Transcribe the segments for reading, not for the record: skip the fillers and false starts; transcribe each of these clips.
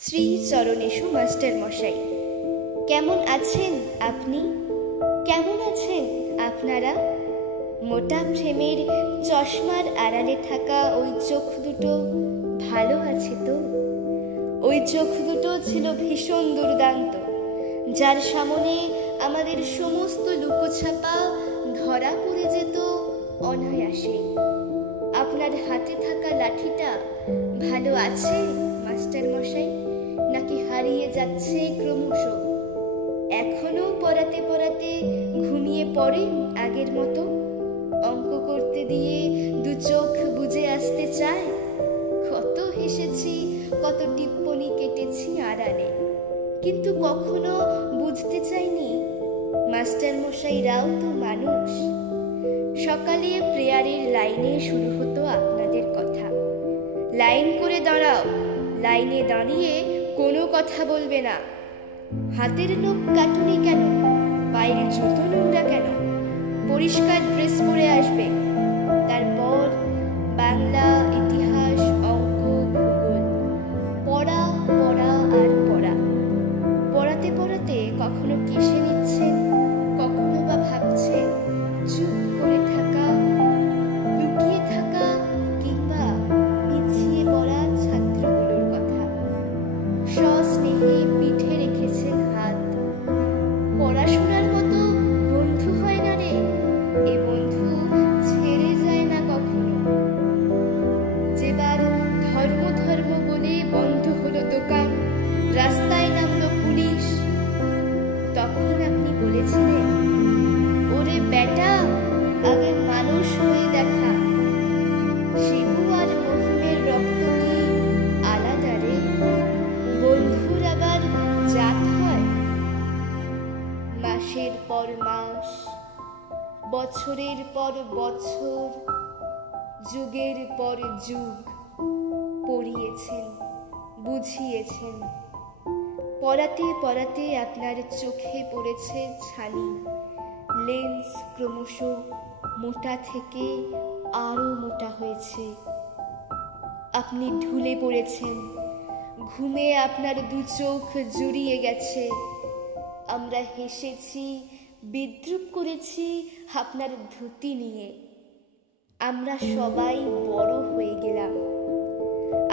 Shri চরণেশু master মশাই, কেমন আছেন আপনি? কেমন আছেন আপনারা? মোটা ফ্রেমের চশমার আড়ালে থাকা ওই চোখ দুটো ভালো আছে তো? ওই চোখ দুটো ছিল ভীষণ দুর্দান্ত, যার সামনে আমাদের সমস্ত লুকোছাপা ধরা পড়ে যেত অনায়াসে। আপনার হাতে থাকা লাঠিটা ভালো আছে মাস্টার মশাই, নাকি হারিয়ে যাচ্ছে ক্রমশ? এখনো পড়াতে পড়াতে ঘুমিয়ে পড়েন আগের মতো? অঙ্ক করতে দিয়ে দু চোখ বুজে আসতে চায়? কত হেসেছি, কত টিপ্পনি কেটেছি আড়ালে, কিন্তু কখনো বুঝতে চাইনি মাস্টার মশাইরাও তো মানুষ। সকালে প্রেয়ারের লাইনে শুরু হতো আপনাদের কথা, লাইন করে দাঁড়াও, লাইনে দাঁড়িয়ে কোনো কথা বলবে না, হাতের নখ কাটুনি কেন, বাইরে জুতো নোংরা কেন, পরিষ্কার ড্রেস পরে আসবে। তারপর বাংলা, ইতিহাস, অঙ্ক, ভূগোল, পড়া পড়া আর পড়া। পড়াতে পড়াতে কখনো কেশে নিচ্ছেন, কখনো বা ভাবছেন চুপ করে থাকা, লুকিয়ে থাকা কিংবা পিছিয়ে পড়া ছাত্রগুলোর কথা। সস্নেহে পিঠে রেখেছেন হাত। পড়াশোনার মতো বন্ধু হয় না রে, এ বন্ধু ছেড়ে যায় না কখনো। যেবার ধর্ম ধর্ম বলে বন্ধ হলো দোকান, রাস্তায় নামলো পুলিশ, তখন আপনি বলেছিলেন, ওরে বেটা, আগে মানুষ হয়ে দেখা। শিবু আর মহিমের রক্ত কি আলাদা রে? বন্ধুর আবার জাত হয়? মাসের পর মাস, বছরের পর বছর, যুগের পর যুগ পড়িয়েছেন, বুঝিয়েছেন। পড়াতে পড়াতে আপনার চোখে পড়েছে ছানি, লেন্স ক্রমশ মোটা থেকে আরো মোটা হয়েছে। আপনি ঢুলে পড়েছেন, ঘুমে আপনার দু চোখ জুড়িয়ে গেছে। আমরা হেসেছি, বিদ্রূপ করেছি আপনার ধুতি নিয়ে। আমরা সবাই বড় হয়ে গেলাম।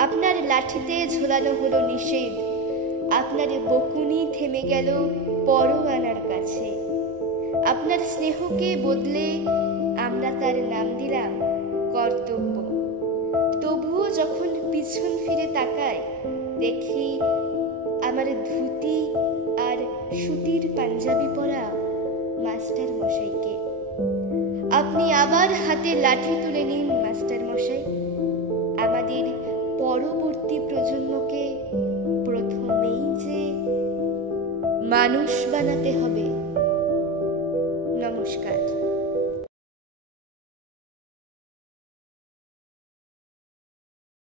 আপনার লাঠিতে ঝোলানো হলো নিষেধ, আপনার বকুনি থেমে গেল পরোয়ানার কাছে। আপনার স্নেহকে বদলে আমরা তার নাম দিলাম কর্তব্য। তবুও যখন পিছন ফিরে তাকাই, দেখি আমার ধুতি আর সুতির পাঞ্জাবি পরা মাস্টার মশাইকে। আপনি আবার হাতে লাঠি তুলে নিন মাস্টার মশাই। আমাদের পরবর্তী প্রজন্মকে প্রথমেই যে মানুষ বানাতে হবে। নমস্কার।